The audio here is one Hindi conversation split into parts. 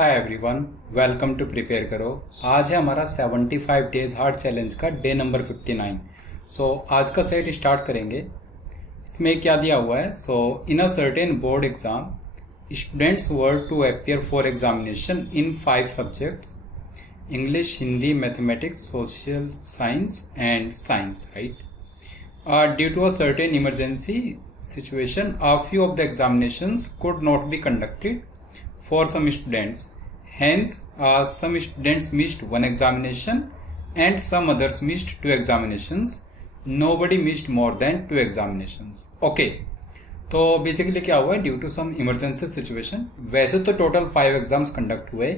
Hi everyone, welcome to prepare करो। आज है हमारा 75 डेज हार्ड चैलेंज का डे नंबर 59। आज का सेट स्टार्ट करेंगे। इसमें क्या दिया हुआ है? In a certain board exam students were to appear for examination in 5 subjects: English, Hindi, mathematics, social science and science, right? Due to a certain emergency situation, a few of the examinations could not be conducted for some students. Hence, some students missed one examination and some others missed 2 examinations. Nobody missed more than 2 examinations. Okay. तो बेसिकली क्या हुआ है? Due to some emergency situation, वैसे तो टोटल 5 एग्जाम्स कंडक्ट हुए,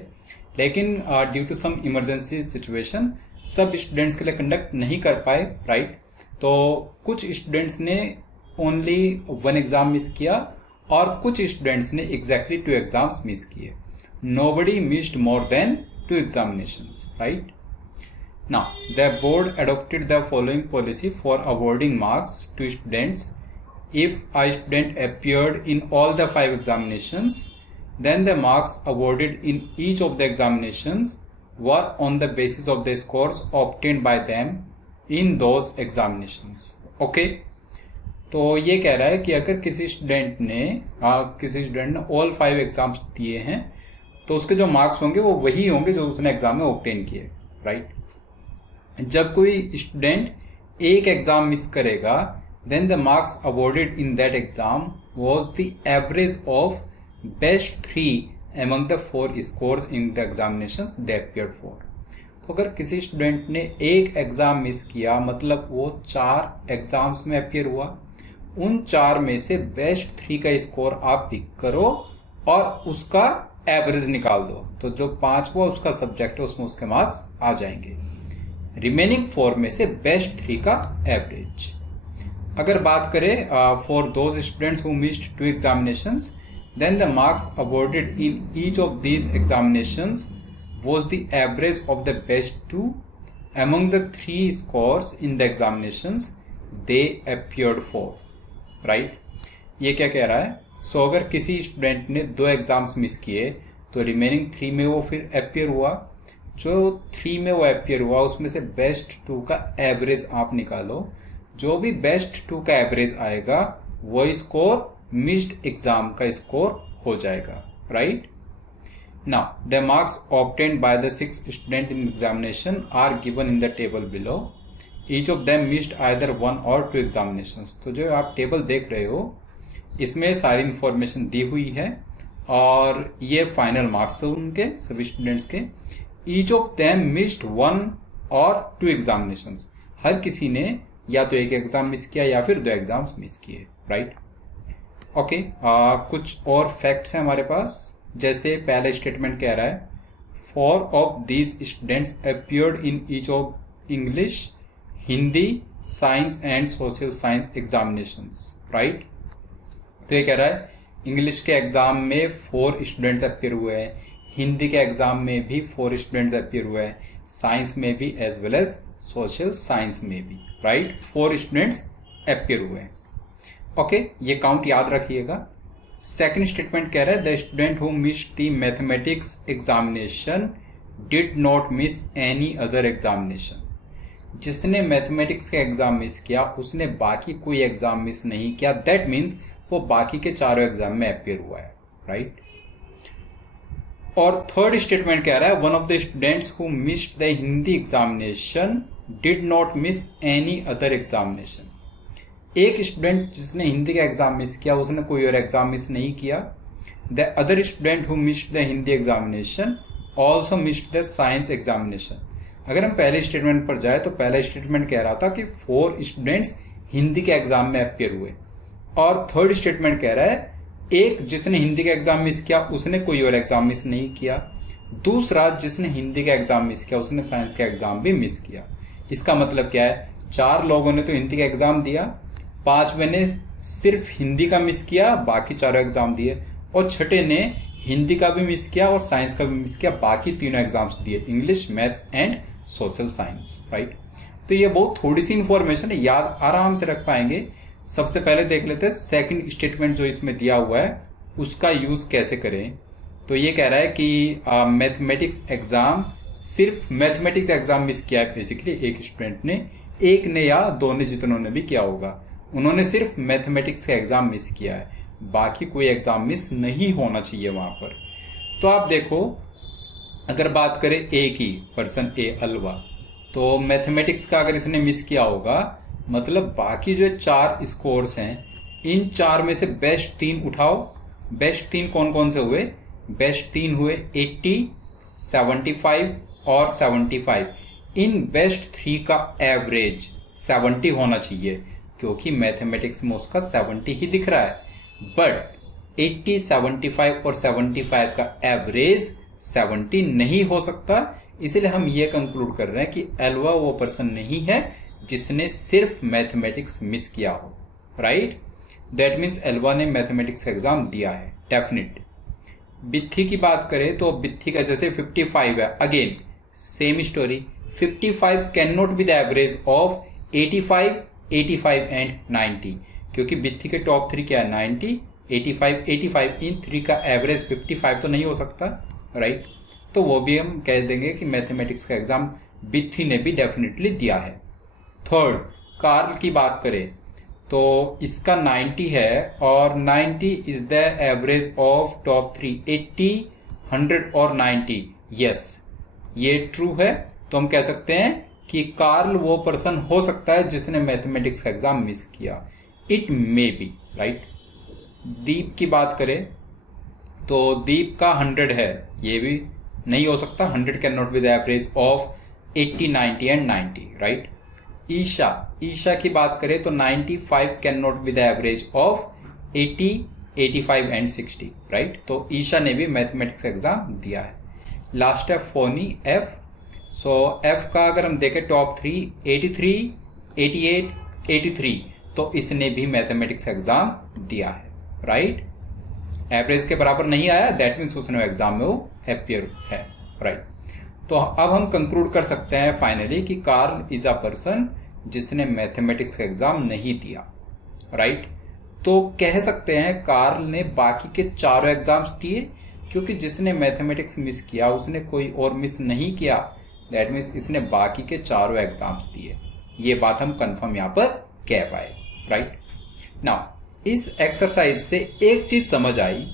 लेकिन due to some emergency situation सब स्टूडेंट्स के लिए कंडक्ट नहीं कर पाए, राइट? तो कुछ स्टूडेंट्स ने ओनली 1 एग्जाम मिस किया और कुछ स्टूडेंट्स ने एग्जैक्टली 2 एग्जाम्स मिस किए. Nobody missed more than 2 examinations, right? Now, the board adopted the following policy for awarding marks to students. If a student appeared in all the 5 examinations, then the marks awarded in each of the examinations were on the basis of the scores obtained by them in those examinations. Okay? तो ये कह रहा है कि अगर किसी स्टूडेंट ने ऑल 5 एग्जाम्स दिए हैं तो उसके जो मार्क्स होंगे वो वही होंगे जो उसने एग्जाम में ऑब्टेन किए, राइट? जब कोई स्टूडेंट एक एग्जाम मिस करेगा, then the marks awarded in that exam was the average of best 3 among the 4 scores in the examinations they appeared for. तो अगर किसी स्टूडेंट ने एक एग्जाम मिस किया, मतलब वो 4 एग्जाम्स में अपियर हुआ, उन 4 में से बेस्ट 3 का स्कोर आप पिक करो और उसका एवरेज निकाल दो, तो जो 5वां उसका सब्जेक्ट है उसमें उसके मार्क्स आ जाएंगे। रिमेनिंग 4 में से बेस्ट 3 का एवरेज। अगर बात करें for those students who missed 2 examinations, then the marks awarded in each of these examinations was the average of the best 2 among the 3 scores in the examinations they appeared for, right? ये क्या कह रहा है? अगर किसी स्टूडेंट ने 2 एग्जाम्स मिस किए तो रिमेनिंग 3 में वो फिर अपियर हुआ, जो 3 में वो अपियर हुआ उसमें से बेस्ट 2 का एवरेज आप निकालो, जो भी बेस्ट 2 का एवरेज आएगा वो स्कोर मिस्ड एग्जाम का स्कोर हो जाएगा, right? Now, the marks obtained by the 6 students in examination are given in the table below. Each of them missed either 1 or 2 examinations. तो जो आप टेबल देख रहे हो इसमें सारी इंफॉर्मेशन दी हुई है और ये फाइनल मार्क्स है उनके सभी स्टूडेंट्स के. Each of them missed 1 or 2 examinations. हर किसी ने या तो एक एग्जाम मिस किया या फिर 2 एग्जाम्स मिस किए, राइट? ओके, कुछ और फैक्ट्स हैं हमारे पास. जैसे पहला स्टेटमेंट कह रहा है 4 of these students appeared in each of English, Hindi, science and social science examinations, right? तो ये कह रहा है इंग्लिश के एग्जाम में 4 स्टूडेंट्स अपियर हुए हैं, हिंदी के एग्जाम में भी 4 स्टूडेंट्स अपियर हुए हैं, साइंस में भी as well as social science में भी, राइट? 4 स्टूडेंट्स अपियर हुए हैं. ओके, ये काउंट याद रखिएगा. सेकेंड स्टेटमेंट कह रहा है the student who missed the mathematics examination did not miss any other examination. जिसने मैथमेटिक्स का एग्जाम मिस किया उसने बाकी कोई एग्जाम मिस नहीं किया. दैट मीन्स वो बाकी के 4 एग्जाम में अपियर हुआ है, राइट? और थर्ड स्टेटमेंट कह रहा है one of the students who missed the Hindi examination did not miss any other examination. एक स्टूडेंट जिसने हिंदी का एग्जाम मिस किया उसने कोई और एग्जाम मिस नहीं किया. The other student who missed the Hindi examination also missed the science examination. अगर हम पहले स्टेटमेंट पर जाए तो पहला स्टेटमेंट कह रहा था कि 4 स्टूडेंट्स हिंदी के एग्जाम में अपियर हुए और थर्ड स्टेटमेंट कह रहा है एक जिसने हिंदी का एग्जाम मिस किया उसने कोई और एग्जाम मिस नहीं किया, दूसरा जिसने हिंदी का एग्जाम मिस किया उसने साइंस का एग्जाम भी मिस किया. इसका मतलब क्या है? 4 लोगों ने तो हिंदी का एग्जाम दिया, 5वें ने सिर्फ हिंदी का मिस किया, बाकी 4 एग्जाम दिए, और छठे ने हिंदी का भी मिस किया और साइंस का भी मिस किया, बाकी 3 एग्जाम्स दिए, English, maths and social science, right? तो ये बहुत थोड़ी सी इंफॉर्मेशन है, याद आराम से रख पाएंगे. सबसे पहले देख लेते हैं सेकंड स्टेटमेंट जो इसमें दिया हुआ है उसका यूज कैसे करें. तो ये कह रहा है कि मैथमेटिक्स एग्जाम, सिर्फ मैथमेटिक्स एग्जाम मिस किया है बेसिकली एक स्टूडेंट ने, एक ने या दो ने, जितनों ने भी किया होगा, उन्होंने सिर्फ मैथमेटिक्स का एग्जाम मिस किया है, बाकी कोई एग्जाम मिस नहीं होना चाहिए वहां पर। तो आप देखो, अगर बात करें ए की, पर्सन ए अलवा, तो मैथमेटिक्स का अगर इसने मिस किया होगा, मतलब बाकी जो 4 स्कोर्स हैं, इन 4 में से बेस्ट 3 उठाओ। बेस्ट 3 कौन कौन से हुए? बेस्ट 3 हुए 80, 75 और 75। इन बेस्ट 3 का एवरेज 70 होना चाहिए, क्योंकि मैथमेटिक्स में उसका 70 ही दिख रहा है। बट 80, 75 और 75 का एवरेज 70 नहीं हो सकता, इसलिए हम ये कंक्लूड कर रहे हैं कि एल्वा वो पर्सन नहीं है जिसने सिर्फ मैथमेटिक्स मिस किया हो, राइट। दैट मीन्स एल्वा ने मैथमेटिक्स एग्जाम दिया है, डेफिनेट। बिथी की बात करें तो बिथी का जैसे 55 है, again same story, 55 can not be the average of 85, 85 and 90, क्योंकि बिथी के टॉप 3 क्या है? 90, 85, 85, इन 3 का एवरेज 55 तो नहीं हो सकता, राइट। तो वो भी हम कह देंगे कि मैथमेटिक्स का एग्जाम बिथी ने भी डेफिनेटली दिया है। थर्ड, कार्ल की बात करें तो इसका 90 है, और 90 is the average of top 3, 80, 100 और 90। यस, ये ट्रू है। तो हम कह सकते हैं कि कार्ल वो पर्सन हो सकता है जिसने मैथमेटिक्स का एग्जाम मिस किया। It may be, right. Deep की बात करें तो दीप का 100 है, ये भी नहीं हो सकता, 100 can not be the average of 80, 90 and 90, right. Isha की बात करें तो 95 can not be the average of 80, 85 and 60, right. तो ईशा ने भी मैथमेटिक्स एग्जाम दिया है। लास्ट है फोनी, एफ। सो एफ का अगर हम देखें टॉप 3, 83, 88, 83, तो इसने भी मैथमेटिक्स एग्जाम दिया है, राइट। एवरेज के बराबर नहीं आया, दैट मीन्स उसने एग्जाम में वो अपीयर है, राइट। तो अब हम कंक्लूड कर सकते हैं फाइनली कि कार्ल इज अ पर्सन जिसने मैथमेटिक्स का एग्जाम नहीं दिया, राइट। तो कह सकते हैं कार्ल ने बाकी के 4 एग्जाम्स दिए, क्योंकि जिसने मैथमेटिक्स मिस किया उसने कोई और मिस नहीं किया, दैट मीन्स इसने बाकी के 4 एग्जाम्स दिए। ये बात हम कंफर्म यहाँ पर कह पाए, राइट। नाउ इस एक्सरसाइज से एक चीज समझ आई,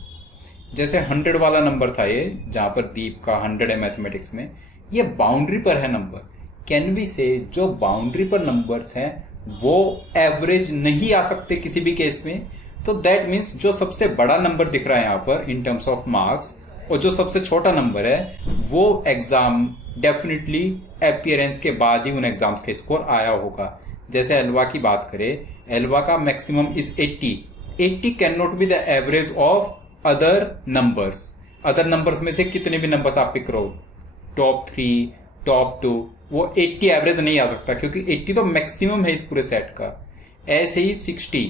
जैसे 100 वाला नंबर था ये, जहां पर दीप का 100 है मैथमेटिक्स में, ये बाउंड्री पर है नंबर। कैन वी से जो बाउंड्री पर नंबर्स हैं वो एवरेज नहीं आ सकते किसी भी केस में। तो दैट मीन्स जो सबसे बड़ा नंबर दिख रहा है यहाँ पर इन टर्म्स ऑफ मार्क्स, और जो सबसे छोटा नंबर है वो एग्जाम डेफिनेटली अपीयरेंस के बाद ही उन एग्जाम्स के स्कोर आया होगा। जैसे एल्वा की बात करें, एल्वा का maximum is 80, 80 can not be the average of other numbers. Other numbers में से कितने भी नंबर्स आप पिक करो, टॉप 3, टॉप 2, वो 80 एवरेज नहीं आ सकता, क्योंकि 80 तो मैक्सिमम है इस पूरे सेट का। ऐसे ही 60,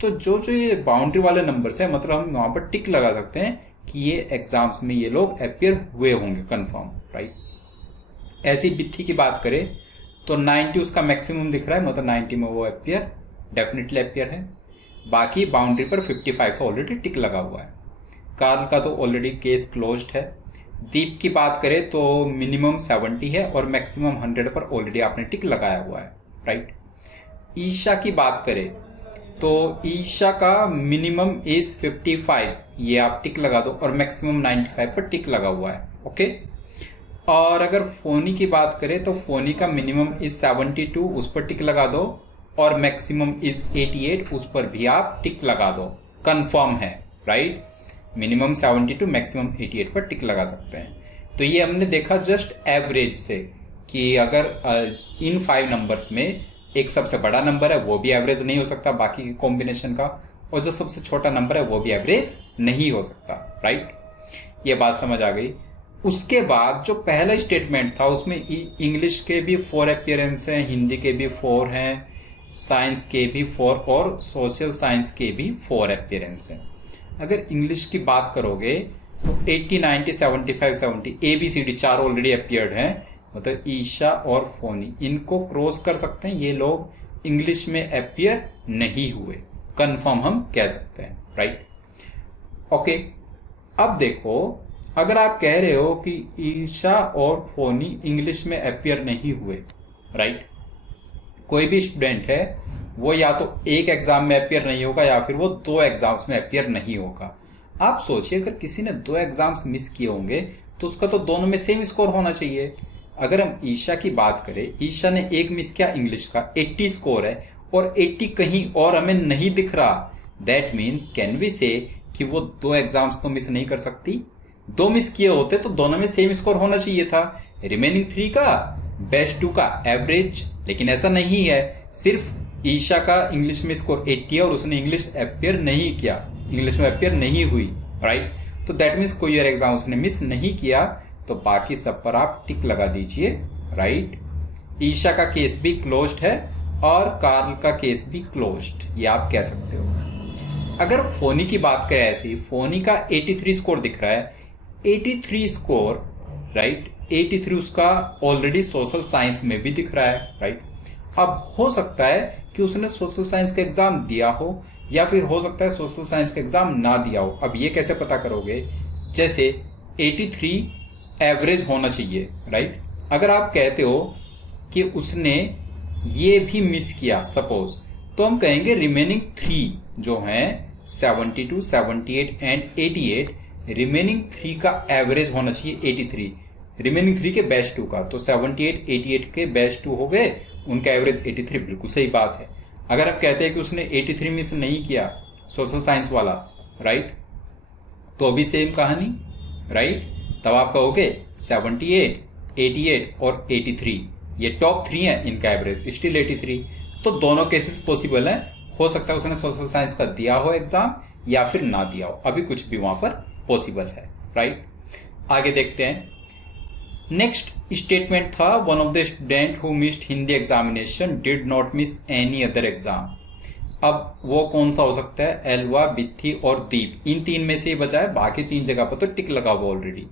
तो जो जो ये बाउंड्री वाले नंबर्स है, मतलब हम वहां पर टिक लगा सकते हैं कि ये एग्जाम्स में ये लोग अपीयर हुए होंगे कंफर्म, राइट। ऐसी बिथी की बात करें तो 90 उसका मैक्सिमम दिख रहा है, मतलब 90 में वो अपीयर डेफिनेटली अपीयर है। बाकी बाउंड्री पर 55 तो ऑलरेडी टिक लगा हुआ है। कार्ल का तो ऑलरेडी केस क्लोज्ड है। दीप की बात करें तो मिनिमम 70 है और मैक्सिमम 100 पर ऑलरेडी आपने टिक लगाया हुआ है, राइट। ईशा की बात करें तो ईशा का मिनिमम इज 55, ये आप टिक लगा दो, और मैक्सिमम 95 पर टिक लगा हुआ है, ओके। और अगर फोनी की बात करें तो फोनी का मिनिमम इज 72, उस पर टिक लगा दो, और मैक्सिमम इज 88, उस पर भी आप टिक लगा दो, कंफर्म है, राइट। मिनिमम 72, मैक्सिमम 88 पर टिक लगा सकते हैं। तो ये हमने देखा जस्ट एवरेज से कि अगर इन 5 नंबर्स में एक सबसे बड़ा नंबर है वो भी एवरेज नहीं हो सकता बाकी के कॉम्बिनेशन का, और जो सबसे छोटा नंबर है वो भी एवरेज नहीं हो सकता, राइट। ये बात समझ आ गई। उसके बाद जो पहला स्टेटमेंट था उसमें इंग्लिश के भी 4 अपीयरेंस हैं, हिंदी के भी 4 हैं, साइंस के भी 4 और सोशल साइंस के भी 4 अपीयरेंस हैं। अगर इंग्लिश की बात करोगे तो 80, 90, 75, 70 ABCD 4 ऑलरेडी अपीयर्ड हैं, मतलब ईशा और फोनी, इनको क्रॉस कर सकते हैं, ये लोग इंग्लिश में अपीयर नहीं हुए, कंफर्म हम कह सकते हैं, राइट। ओके, अब देखो अगर आप कह रहे हो कि ईशा और फोनी इंग्लिश में अपियर नहीं हुए, राइट, कोई भी स्टूडेंट है वो या तो एक एग्जाम में अपियर नहीं होगा या फिर वो 2 एग्जाम्स में अपियर नहीं होगा। आप सोचिए अगर किसी ने 2 एग्जाम्स मिस किए होंगे तो उसका तो दोनों में सेम स्कोर होना चाहिए। अगर हम ईशा की बात करें, ईशा ने एक मिस किया इंग्लिश का, 80 स्कोर है और 80 कहीं और हमें नहीं दिख रहा। दैट मीन्स कैन वी से कि वो 2 एग्जाम्स तो मिस नहीं कर सकती। 2 मिस किए होते तो दोनों में सेम स्कोर होना चाहिए था, रिमेनिंग 3 का बेस्ट 2 का एवरेज। लेकिन ऐसा नहीं है, सिर्फ ईशा का इंग्लिश में स्कोर 80 है और उसने इंग्लिश अपियर नहीं किया, इंग्लिश में अपियर नहीं हुई, राइट। तो दैट मीन्स कोई और एग्जाम उसने मिस नहीं किया, तो बाकी सब पर आप टिक लगा दीजिए, राइट। ईशा का केस भी क्लोज्ड है और कार्ल का केस भी क्लोज्ड, ये आप कह सकते हो। अगर फोनी की बात करें, ऐसी फोनी का 83 स्कोर दिख रहा है, 83 स्कोर, राइट, 83 उसका ऑलरेडी सोशल साइंस में भी दिख रहा है, राइट। अब हो सकता है कि उसने सोशल साइंस का एग्जाम दिया हो या फिर हो सकता है सोशल साइंस का एग्जाम ना दिया हो। अब ये कैसे पता करोगे? जैसे 83 एवरेज होना चाहिए, राइट। अगर आप कहते हो कि उसने ये भी मिस किया सपोज, तो हम कहेंगे रिमेनिंग 3 जो हैं 72, 78 एंड 88, रिमेनिंग 3 का एवरेज होना चाहिए 83, रिमेनिंग 3 के बेस्ट 2 का। तो 78, 88 के बेस्ट 2 हो गए, उनका एवरेज 83, बिल्कुल सही बात है। अगर आप कहते हैं कि उसने 83 मिस नहीं किया सोशल साइंस वाला, राइट, तो भी सेम कहानी, राइट। तब आप कहोगे 78, 88 और 83 ये टॉप 3 है, इनका एवरेज स्टिल 83। तो दोनों केसेस पॉसिबल हैं, हो सकता है उसने सोशल साइंस का दिया हो एग्जाम या फिर ना दिया हो, अभी कुछ भी वहां पर पॉसिबल है, राइट। आगे देखते हैं। नेक्स्ट स्टेटमेंट था, one of the student who missed Hindi examination did not miss any other exam. अब वो कौन सा हो सकता है? एल्वा, बिथी और दीप, इन 3 में से ही बचा है, बाकी 3 जगह पर तो टिक लगा हुआ ऑलरेडी।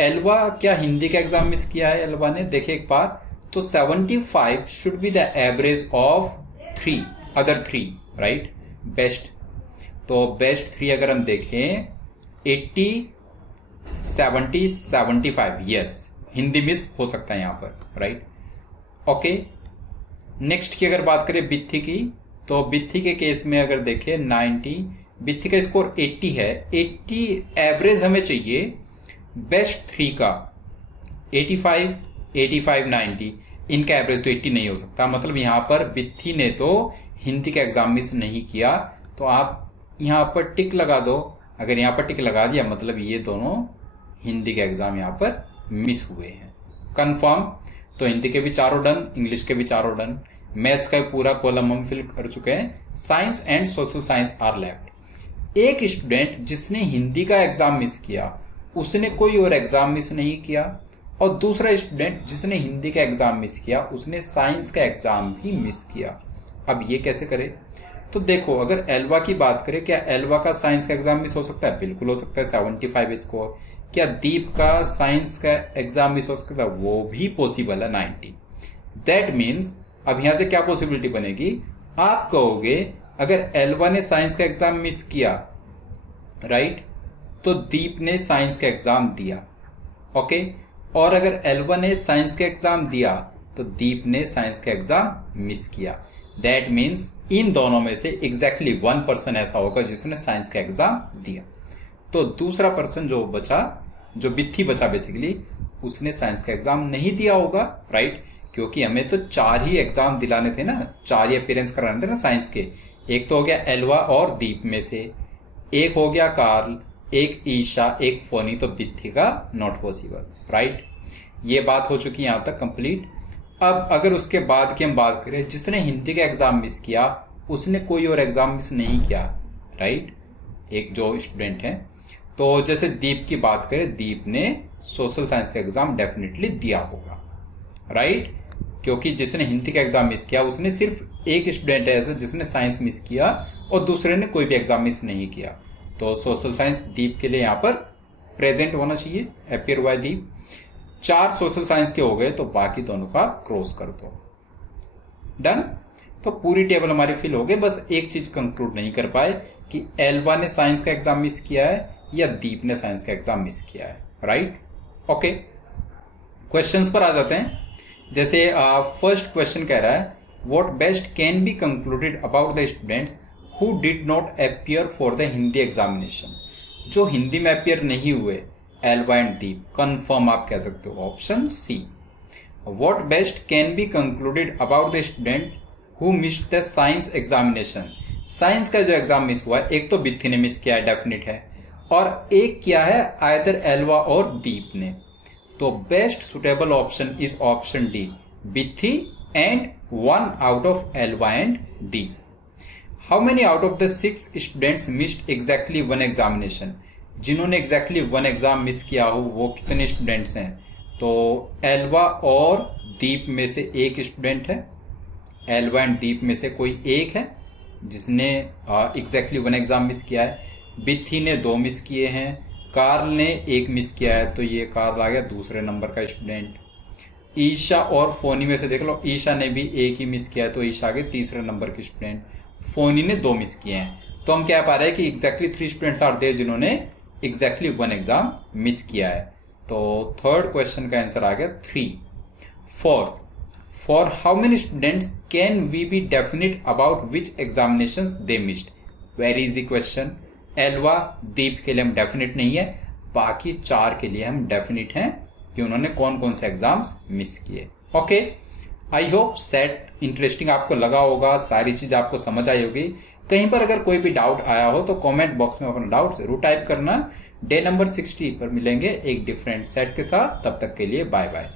एल्वा क्या हिंदी का एग्जाम मिस किया है एल्वा ने? देखिए एक बार, तो 75 should be the average of 3 other 3, right, best. तो बेस्ट 3 अगर हम देखें 80, 70, 75, यस, हिंदी मिस हो सकता है यहां पर, राइट, ओके। नेक्स्ट की अगर बात करें बिथी की, तो बिथी के केस में अगर देखें 90, बिथी का स्कोर 80 है, 80 एवरेज हमें चाहिए बेस्ट 3 का, 85, 85, 90, इनका एवरेज तो 80 नहीं हो सकता। मतलब यहां पर बिथी ने तो हिंदी का एग्जाम मिस नहीं किया, तो आप यहां पर टिक लगा दो। अगर यहां पर टिक लगा दिया मतलब ये दोनों हिंदी के एग्जाम यहां पर मिस हुए हैं, कंफर्म। तो हिंदी के भी 4 डन, इंग्लिश के भी 4 डन, मैथ्स का पूरा कॉलम हम फिल कर चुके हैं। Science and social science are left. एक स्टूडेंट जिसने हिंदी का एग्जाम मिस किया, उसने कोई और एग्जाम मिस नहीं किया, और दूसरा स्टूडेंट जिसने हिंदी का एग्जाम मिस किया, उसने साइंस का एग्जाम भी मिस किया। अब ये कैसे करें? तो देखो, अगर एल्वा की बात करें, क्या एल्वा का साइंस का एग्जाम मिस हो सकता है? बिल्कुल हो सकता है, 75 स्कोर। क्या दीप का साइंस का एग्जाम मिस हो सकता है? वो भी पॉसिबल है, 90। दैट मीन्स अब यहां से क्या पॉसिबिलिटी बनेगी? आप कहोगे अगर एल्वा ने साइंस का एग्जाम मिस किया, राइट, तो दीप ने साइंस का एग्जाम दिया, ओके। और अगर एल्वा ने साइंस का एग्जाम दिया तो दीप ने साइंस का एग्जाम मिस किया। दैट मीन्स इन दोनों में से एग्जैक्टली 1 पर्सन ऐसा होगा जिसने साइंस का एग्जाम दिया। तो दूसरा पर्सन जो बचा, जो बिथी बचा बेसिकली, उसने साइंस का एग्जाम नहीं दिया होगा, राइट, क्योंकि हमें तो 4 ही एग्जाम दिलाने थे ना, 4 ही अपीयरेंस कराने थे ना साइंस के। एक तो हो गया एल्वा और दीप में से, एक हो गया कार्ल, एक ईशा, एक फोनी, तो बिथी का नॉट पॉसिबल, राइट। ये बात हो चुकी है यहां तक कंप्लीट। अब अगर उसके बाद की हम बात करें, जिसने हिंदी का एग्जाम मिस किया उसने कोई और एग्जाम मिस नहीं किया, राइट, एक जो स्टूडेंट है। तो जैसे दीप की बात करें, दीप ने सोशल साइंस का एग्जाम डेफिनेटली दिया होगा, राइट, क्योंकि जिसने हिंदी का एग्जाम मिस किया उसने सिर्फ एक स्टूडेंट है ऐसा जिसने साइंस मिस किया और दूसरे ने कोई भी एग्जाम मिस नहीं किया। तो सोशल साइंस दीप के लिए यहाँ पर प्रेजेंट होना चाहिए, अपीयर हुआ है दीप। 4 सोशल साइंस के हो गए, तो बाकी दोनों का क्रॉस कर दो, डन। तो पूरी टेबल हमारी फिल हो गई। बस एक चीज कंक्लूड नहीं कर पाए कि एल्वा ने साइंस का एग्जाम मिस किया है या दीप ने साइंस का एग्जाम मिस किया है, राइट। ओके, क्वेश्चंस पर आ जाते हैं। जैसे फर्स्ट क्वेश्चन कह रहा है what best can be concluded about the students who did not appear for the Hindi examination. जो हिंदी में अपियर नहीं हुए एल्वा एंड दीप, कंफर्म आप कह सकते हो option C. What best can be concluded about the student who missed the science examination. Science का जो एग्जाम मिस हुआ है, एक तो बिथी ने मिस किया है, डेफिनेट है, और एक किया है आइदर एल्वा और दीप ने। तो best suitable option is option D, Bithi and 1 out of Elva and Deep. How many out of the 6 students missed exactly 1 examination. जिन्होंने एग्जैक्टली 1 एग्जाम मिस किया हो वो कितने स्टूडेंट्स हैं? तो एल्वा और दीप में से एक स्टूडेंट है, एल्वा एंड दीप में से कोई एक है जिसने एग्जैक्टली 1 एग्जाम मिस किया है। बिथी ने 2 मिस किए हैं, कार्ल ने 1 मिस किया है, तो ये कार्ल आ गया दूसरे नंबर का स्टूडेंट। ईशा और फोनी में से देख लो, ईशा ने भी 1 ही मिस किया है, तो ईशा आ गए तीसरे नंबर के स्टूडेंट। फोनी ने 2 मिस किए हैं, तो हम क्या पा रहे हैं कि एग्जैक्टली 3 स्टूडेंट्स आर देयर जिन्होंने एग्जैक्टली 1 एग्जाम मिस किया है। तो थर्ड क्वेश्चन का आंसर आ गया 3। Fourth, for how many students can we be definite about which examinations they missed. Very easy question. Elva Deep के लिए हम डेफिनेट नहीं है, बाकी 4 के लिए हम डेफिनेट हैं कि उन्होंने कौन कौन से एग्जाम्स मिस किए। Okay, I hope set interesting आपको लगा होगा, सारी चीज आपको समझ आई होगी। कहीं पर अगर कोई भी डाउट आया हो तो कमेंट बॉक्स में अपना डाउट जरूर टाइप करना। डे नंबर 60 पर मिलेंगे एक डिफरेंट सेट के साथ, तब तक के लिए बाय बाय।